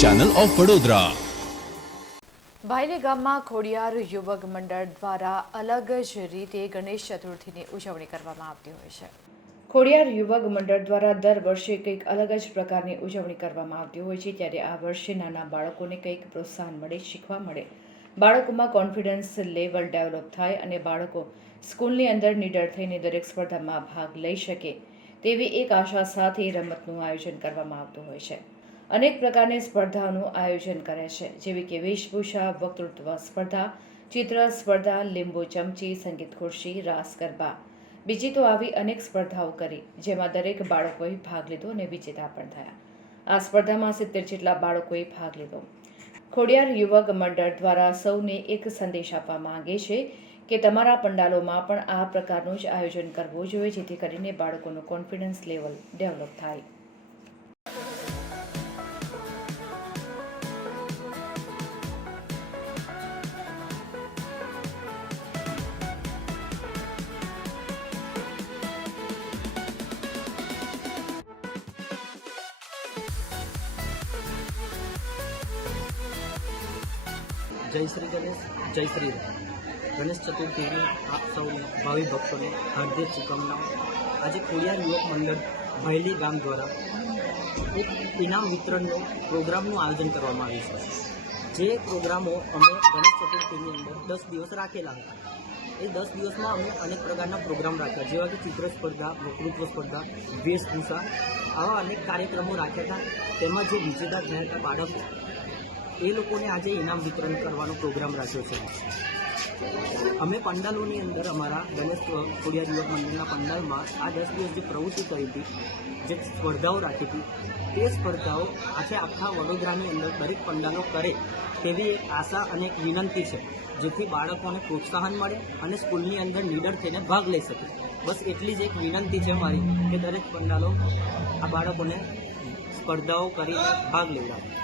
Channel of Vadodara. ભાયલી ગામમાં ખોડિયાર યુવક મંડળ દ્વારા અલગ જ રીતે ગણેશ ચતુર્થીની ઉજવણી કરવામાં આવતી હોય છે। ખોડિયાર યુવક મંડળ દ્વારા દર વર્ષે કંઈક અલગ જ પ્રકારની ઉજવણી કરવામાં આવતી હોય છે, ત્યારે આ વર્ષે નાના બાળકોને કંઈક પ્રોત્સાહન મળે, શીખવા મળે, બાળકોમાં કોન્ફિડન્સ લેવલ ડેવલપ થાય અને બાળકો સ્કૂલની અંદર નીડર થઈને દરેક સ્પર્ધામાં ભાગ લઈ શકે તેવી એક આશા સાથે રમતનું આયોજન કરવામાં આવતું હોય છે। અનેક પ્રકારની સ્પર્ધાઓનું આયોજન કરે છે, જેવી કે વેશભૂષા, વક્તૃત્વ સ્પર્ધા, ચિત્ર સ્પર્ધા, લીંબુ ચમચી, સંગીત ખુરશી, રાસ ગરબા, બીજી તો આવી અનેક સ્પર્ધાઓ કરી, જેમાં દરેક બાળકોએ ભાગ લીધો અને વિજેતા પણ થયા। આ સ્પર્ધામાં 70 જેટલા બાળકોએ ભાગ લીધો। ખોડિયાર યુવક મંડળ દ્વારા સૌને એક સંદેશ આપવા માંગે છે કે તમારા પંડાલોમાં પણ આ પ્રકારનું જ આયોજન કરવું જોઈએ, જેથી કરીને બાળકોનું કોન્ફિડન્સ લેવલ ડેવલપ થાય। जय श्री गणेश, जय श्री राम। गणेश चतुर्थी की आप सौने भावी भक्तों ने हार्दिक शुभकामनाओं। आज खोडियार युवक मंडल भायली गाम द्वारा एक इनाम वितरण प्रोग्राम आयोजन करवामां आव्युं छे। जे प्रोग्रामों अमे गणेश चतुर्थी अंदर 10 दिवस राखेला हता। ए 10 दिवस में अमे अनेक प्रकार प्रोग्राम राख्या, जेवा कि चित्र स्पर्धा, वक्तृत्व स्पर्धा, वेशभूषा, आवा अनेक कार्यक्रमों राख्या था। तेमां जे विजेता थया हता बाळको ए लोकोने आज इनाम वितरण करवानो प्रोग्राम राख्यो छे। अमे पंडालोनी अंदर अमारा गणेश खोडियार युवक मंडळना पंडालमां आ 10 दिवस जे प्रवृत्ति करी थी, जे स्पर्धाओ राखी थी, ते स्पर्धाओ आखे आखा वडोदरानी अंदर दरेक पंडालो करे तेवी एक आशा अने एक विनंती छे, जेथी बाळकोने प्रोत्साहन मळे अने स्कूलनी अंदर लीडर थईने भाग लई शके। बस एटली ज एक विनंती छे मारी के दरेक पंडालो आ बाळकोने स्पर्धाओ करीने भाग लेवડાવે।